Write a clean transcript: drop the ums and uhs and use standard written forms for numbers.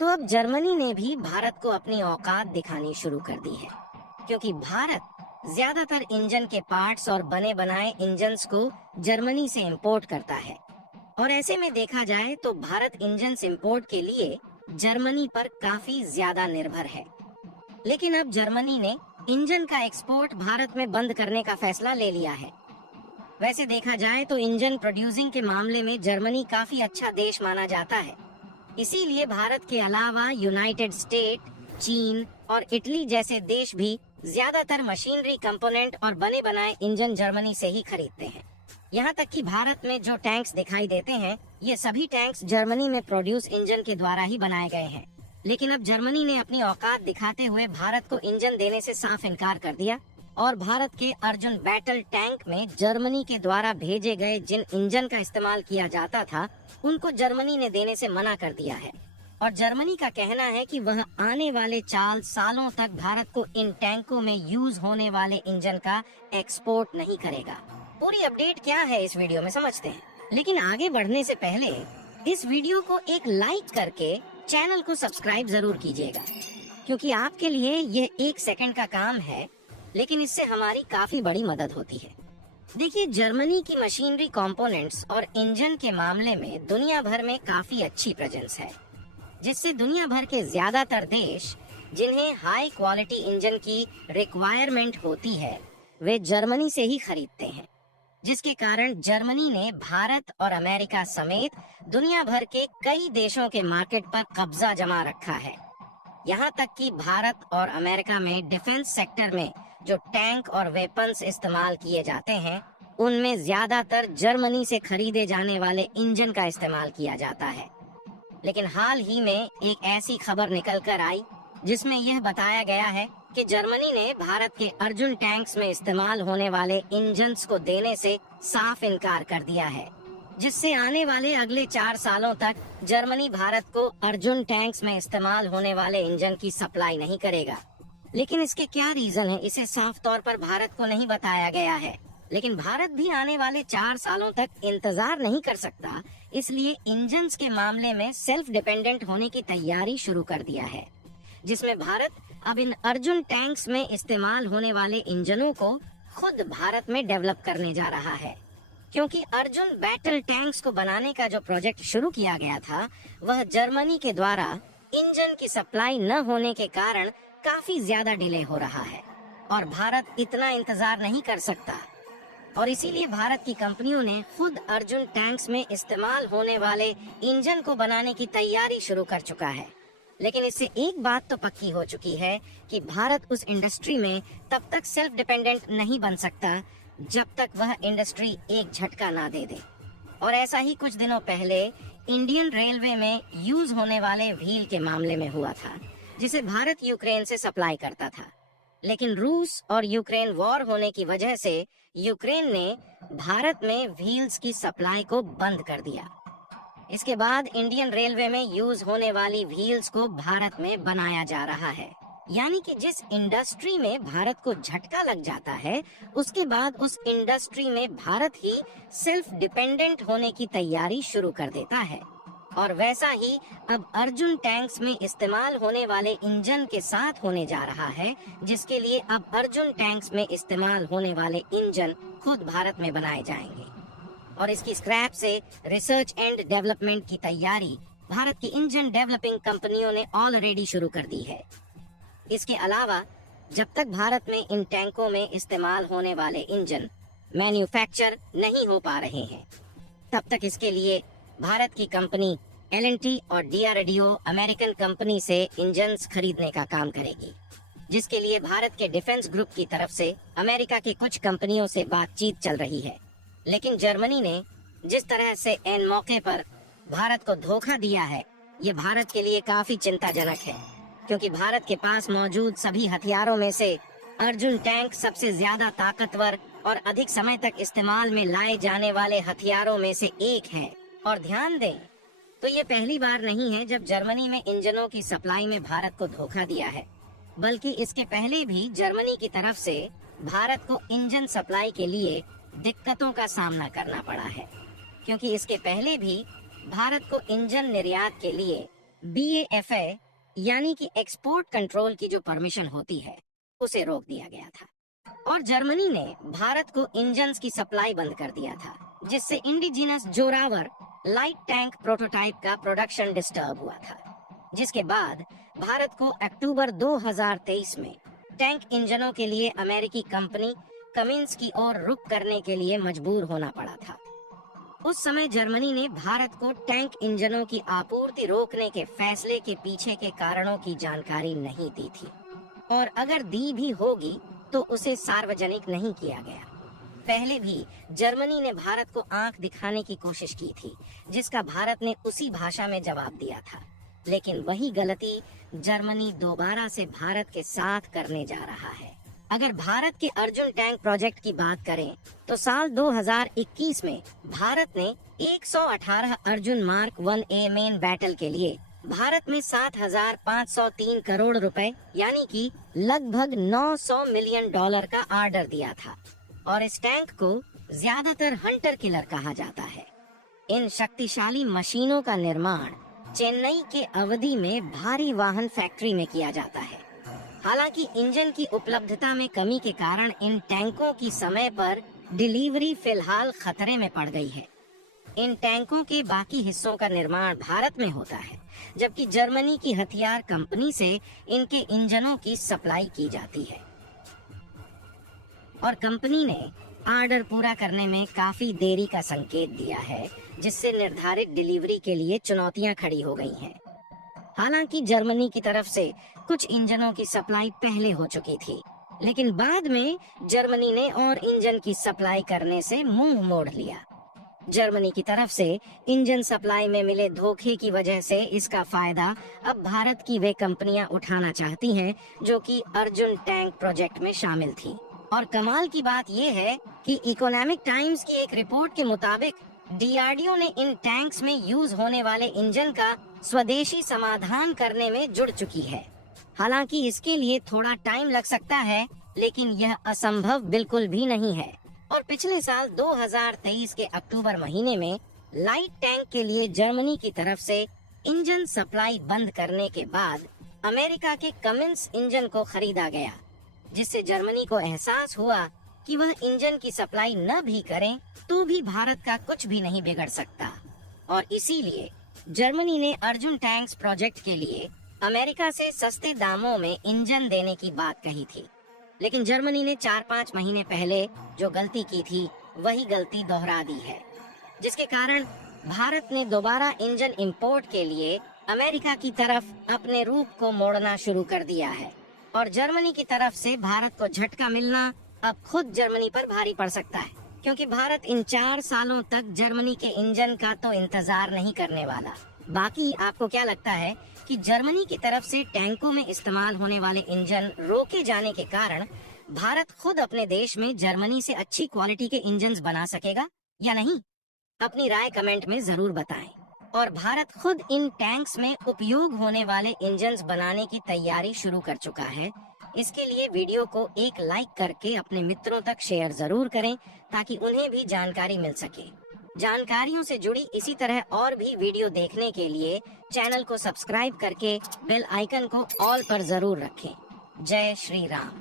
तो अब जर्मनी ने भी भारत को अपनी औकात दिखानी शुरू कर दी है, क्योंकि भारत ज्यादातर इंजन के पार्ट्स और बने बनाए इंजन्स को जर्मनी से इंपोर्ट करता है। और ऐसे में देखा जाए तो भारत इंजन्स इंपोर्ट के लिए जर्मनी पर काफी ज्यादा निर्भर है। लेकिन अब जर्मनी ने इंजन का एक्सपोर्ट भारत में बंद करने का फैसला ले लिया है। वैसे देखा जाए तो इंजन प्रोड्यूसिंग के मामले में जर्मनी काफी अच्छा देश माना जाता है। इसीलिए भारत के अलावा यूनाइटेड स्टेट, चीन और इटली जैसे देश भी ज्यादातर मशीनरी कंपोनेंट और बने बनाए इंजन जर्मनी से ही खरीदते हैं। यहाँ तक कि भारत में जो टैंक्स दिखाई देते हैं, ये सभी टैंक्स जर्मनी में प्रोड्यूस इंजन के द्वारा ही बनाए गए हैं। लेकिन अब जर्मनी ने अपनी औकात दिखाते हुए भारत को इंजन देने से साफ इनकार कर दिया और भारत के अर्जुन बैटल टैंक में जर्मनी के द्वारा भेजे गए जिन इंजन का इस्तेमाल किया जाता था, उनको जर्मनी ने देने से मना कर दिया है। और जर्मनी का कहना है कि वह आने वाले 4 सालों तक भारत को इन टैंकों में यूज होने वाले इंजन का एक्सपोर्ट नहीं करेगा। पूरी अपडेट क्या है इस वीडियो में समझते हैं, लेकिन आगे बढ़ने से पहले इस वीडियो को एक लाइक करके चैनल को सब्सक्राइब जरूर कीजिएगा, क्योंकि आपके लिए ये 1 सेकंड का काम है, लेकिन इससे हमारी काफी बड़ी मदद होती है। देखिए, जर्मनी की मशीनरी कंपोनेंट्स और इंजन के मामले में दुनिया भर में काफी अच्छी प्रेजेंस है, जिससे दुनिया भर के ज्यादातर देश जिन्हें हाई क्वालिटी इंजन की रिक्वायरमेंट होती है, वे जर्मनी से ही खरीदते हैं। जिसके कारण जर्मनी ने भारत और अमेरिका समेत दुनिया भर के कई देशों के मार्केट पर कब्जा जमा रखा है। यहाँ तक कि भारत और अमेरिका में डिफेंस सेक्टर में जो टैंक और वेपन्स इस्तेमाल किए जाते हैं, उनमें ज्यादातर जर्मनी से खरीदे जाने वाले इंजन का इस्तेमाल किया जाता है। लेकिन हाल ही में एक ऐसी खबर निकल कर आई जिसमें यह बताया गया है कि जर्मनी ने भारत के अर्जुन टैंक्स में इस्तेमाल होने वाले इंजन्स को देने से साफ इनकार कर दिया है, जिससे आने वाले अगले 4 सालों तक जर्मनी भारत को अर्जुन टैंक्स में इस्तेमाल होने वाले इंजन की सप्लाई नहीं करेगा। लेकिन इसके क्या रीजन है, इसे साफ तौर पर भारत को नहीं बताया गया है। लेकिन भारत भी आने वाले 4 सालों तक इंतजार नहीं कर सकता, इसलिए इंजन्स के मामले में सेल्फ डिपेंडेंट होने की तैयारी शुरू कर दिया है, जिसमें भारत अब इन अर्जुन टैंक्स में इस्तेमाल होने वाले इंजनों को खुद भारत में डेवलप करने जा रहा है। क्योंकि अर्जुन बैटल टैंक्स को बनाने का जो प्रोजेक्ट शुरू किया गया था, वह जर्मनी के द्वारा इंजन की सप्लाई न होने के कारण काफी ज्यादा डिले हो रहा है और भारत इतना इंतजार नहीं कर सकता। और इसीलिए भारत की कंपनियों ने खुद अर्जुन टैंक्स में इस्तेमाल होने वाले इंजन को बनाने की तैयारी शुरू कर चुका है। लेकिन इससे एक बात तो पक्की हो चुकी है कि भारत उस इंडस्ट्री में तब तक सेल्फ डिपेंडेंट नहीं बन सकता जब तक वह इंडस्ट्री एक झटका ना दे दे। और ऐसा ही कुछ दिनों पहले इंडियन रेलवे में यूज होने वाले व्हील के मामले में हुआ था, जिसे भारत यूक्रेन से सप्लाई करता था। लेकिन रूस और यूक्रेन वॉर होने की वजह से यूक्रेन ने भारत में व्हील्स की सप्लाई को बंद कर दिया। इसके बाद इंडियन रेलवे में यूज होने वाली व्हील्स को भारत में बनाया जा रहा है। यानी कि जिस इंडस्ट्री में भारत को झटका लग जाता है, उसके बाद उस इंडस्ट्री में भारत ही सेल्फ डिपेंडेंट होने की तैयारी शुरू कर देता है। और वैसा ही अब अर्जुन टैंक्स में इस्तेमाल होने वाले इंजन के साथ होने जा रहा है, जिसके लिए अब अर्जुन टैंक्स में इस्तेमाल होने वाले इंजन खुद भारत में बनाए जाएंगे। और इसकी स्क्रैप से रिसर्च एंड डेवलपमेंट की तैयारी भारत की इंजन डेवलपिंग कंपनियों ने ऑलरेडी शुरू कर दी है। इसके अलावा जब तक भारत में इन टैंकों में इस्तेमाल होने वाले इंजन मैन्युफैक्चर नहीं हो पा रहे हैं, तब तक इसके लिए भारत की कंपनी L&T और DRDO अमेरिकन कंपनी से इंजन्स खरीदने का काम करेगी, जिसके लिए भारत के डिफेंस ग्रुप की तरफ से अमेरिका की कुछ कंपनियों से बातचीत चल रही है। लेकिन जर्मनी ने जिस तरह से एन मौके पर भारत को धोखा दिया है, ये भारत के लिए काफी चिंताजनक है, क्योंकि भारत के पास मौजूद सभी हथियारों में से अर्जुन टैंक सबसे ज्यादा ताकतवर और अधिक समय तक इस्तेमाल में लाए जाने वाले हथियारों में से एक है। और ध्यान दें तो ये पहली बार नहीं है जब जर्मनी में इंजनों की सप्लाई में भारत को धोखा दिया है, बल्कि इसके पहले भी जर्मनी की तरफ से भारत को इंजन सप्लाई के लिए दिक्कतों का सामना करना पड़ा है। क्योंकि इसके पहले भी भारत को इंजन निर्यात के लिए BAFA यानी कि एक्सपोर्ट कंट्रोल की जो परमिशन होती है उसे रोक दिया गया था और जर्मनी ने भारत को इंजन्स की सप्लाई बंद कर दिया था, जिससे indigenous Zorawar light tank prototype का प्रोडक्शन डिस्टर्ब हुआ था, जिसके बाद भारत को अक्टूबर 2023 में टैंक इंजनों के लिए अमेरिकी कंपनी कमिंस की ओर रुख करने के लिए मजबूर होना पड़ा था। उस समय जर्मनी ने भारत को टैंक इंजनों की आपूर्ति रोकने के फैसले के पीछे के कारणों की जानकारी नहीं दी थी और अगर दी भी होगी तो उसे सार्वजनिक नहीं किया गया। पहले भी जर्मनी ने भारत को आंख दिखाने की कोशिश की थी, जिसका भारत ने उसी भाषा में जवाब दिया था, लेकिन वही गलती जर्मनी दोबारा से भारत के साथ करने जा रहा है। अगर भारत के अर्जुन टैंक प्रोजेक्ट की बात करें तो साल 2021 में भारत ने 118 Arjun mark 1A main battle के लिए भारत में 7,503 करोड़ रुपए यानी कि लगभग $900 मिलियन का ऑर्डर दिया था और इस टैंक को ज्यादातर हंटर किलर कहा जाता है। इन शक्तिशाली मशीनों का निर्माण चेन्नई के अवधि में भारी वाहन फैक्ट्री में किया जाता है। हालांकि इंजन की उपलब्धता में कमी के कारण इन टैंकों की समय पर डिलीवरी फिलहाल खतरे में पड़ गई है। इन टैंकों के बाकी हिस्सों का निर्माण भारत में होता है, जबकि जर्मनी की हथियार कंपनी से इनके इंजनों की सप्लाई की जाती है और कंपनी ने ऑर्डर पूरा करने में काफी देरी का संकेत दिया है, जिससे निर्धारित डिलीवरी के लिए चुनौतियां खड़ी हो गई हैं। हालांकि जर्मनी की तरफ से कुछ इंजनों की सप्लाई पहले हो चुकी थी, लेकिन बाद में जर्मनी ने और इंजन की सप्लाई करने से मुंह मोड़ लिया। जर्मनी की तरफ से इंजन सप्लाई में मिले धोखे की वजह से इसका फायदा अब भारत की वे कंपनियां उठाना चाहती हैं जो कि अर्जुन टैंक प्रोजेक्ट में शामिल थी। और कमाल की बात यह है कि इकोनॉमिक टाइम्स की एक रिपोर्ट के मुताबिक DRDO ने इन टैंक्स में यूज होने वाले इंजन का स्वदेशी समाधान करने में जुड़ चुकी है। हालांकि इसके लिए थोड़ा टाइम लग सकता है, लेकिन यह असंभव बिल्कुल भी नहीं है। और पिछले साल 2023 के अक्टूबर महीने में लाइट टैंक के लिए जर्मनी की तरफ से इंजन सप्लाई बंद करने के बाद अमेरिका के कमिंस इंजन को खरीदा गया, जिससे जर्मनी को एहसास हुआ कि वह इंजन की सप्लाई न भी करें तो भी भारत का कुछ भी नहीं बिगड़ सकता और इसीलिए जर्मनी ने अर्जुन टैंक्स प्रोजेक्ट के लिए अमेरिका से सस्ते दामों में इंजन देने की बात कही थी। लेकिन जर्मनी ने 4-5 महीने पहले जो गलती की थी वही गलती दोहरा दी है, जिसके कारण भारत ने दोबारा इंजन इंपोर्ट के लिए अमेरिका की तरफ अपने रूप को मोड़ना शुरू कर दिया है और जर्मनी की तरफ से भारत को झटका मिलना अब खुद जर्मनी पर भारी पड़ सकता है, क्योंकि भारत इन 4 सालों तक जर्मनी के इंजन का तो इंतजार नहीं करने वाला। बाकी आपको क्या लगता है कि जर्मनी की तरफ से टैंकों में इस्तेमाल होने वाले इंजन रोके जाने के कारण भारत खुद अपने देश में जर्मनी से अच्छी क्वालिटी के इंजन्स बना सकेगा या नहीं? अपनी राय कमेंट में जरूर बताएं। और भारत खुद इन टैंक्स में उपयोग होने वाले इंजन्स बनाने की तैयारी शुरू कर चुका है। इसके लिए वीडियो को एक लाइक करके अपने मित्रों तक शेयर जरूर करें ताकि उन्हें भी जानकारी मिल सके। जानकारियों से जुड़ी इसी तरह और भी वीडियो देखने के लिए चैनल को सब्सक्राइब करके बेल आइकन को ऑल पर जरूर रखें। जय श्री राम।